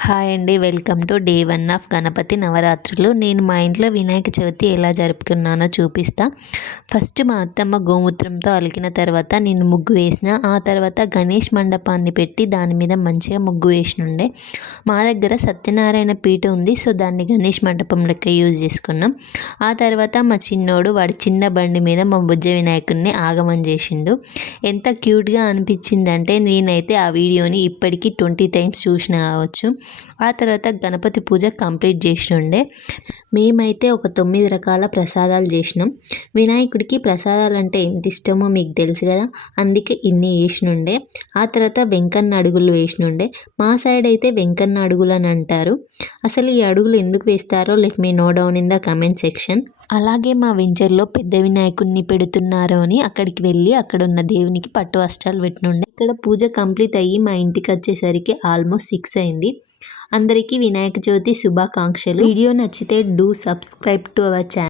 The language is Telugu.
హాయ్ అండి. Welcome to day 1 of Ganapati నవరాత్రులు. నేను మా ఇంట్లో వినాయక చవితి ఎలా జరుపుకున్నానో చూపిస్తా. ఫస్ట్ మా అత్తమ్మ గోమూత్రంతో అలికిన తర్వాత నేను ముగ్గు వేసిన. ఆ తర్వాత గణేష్ మండపాన్ని పెట్టి దాని మీద మంచిగా ముగ్గు వేసినుండే. మా దగ్గర సత్యనారాయణ పీట ఉంది. సో దాన్ని గణేష్ మండపం లెక్క యూజ్ చేసుకున్నాం. ఆ తర్వాత మా చిన్నోడు వాడి చిన్న బండి మీద మా బుజ్జ వినాయకుడిని ఆగమని చేసిండు. ఎంత క్యూట్గా అనిపించిందంటే నేనైతే ఆ వీడియోని ఇప్పటికీ 20 టైమ్స్ చూసిన కావచ్చు. ఆ తర్వాత గణపతి పూజ కంప్లీట్ చేసినుండే. మేమైతే ఒక 9 రకాల ప్రసాదాలు చేసినాం. వినాయకుడికి ప్రసాదాలు అంటే ఎంత ఇష్టమో మీకు తెలుసు కదా, అందుకే ఇన్ని వేసినుండే. ఆ తర్వాత వెంకన్న అడుగులు వేసినుండే. మా సైడ్ అయితే వెంకన్న అడుగులు అని అంటారు. అసలు ఈ అడుగులు ఎందుకు వేస్తారో let me know down in the comment section. అలాగే మా వెంచర్లో పెద్ద వినాయకుడిని పెడుతున్నారు అని అక్కడికి వెళ్ళి అక్కడ ఉన్న దేవునికి పట్టు వస్త్రాలు పెట్టినుండే. ఇక్కడ పూజ కంప్లీట్ అయ్యి మా ఇంటికి వచ్చేసరికి ఆల్మోస్ట్ 6 అయింది. అందరికీ వినాయక చవితి శుభాకాంక్షలు. వీడియో నచ్చితే do subscribe to our channel.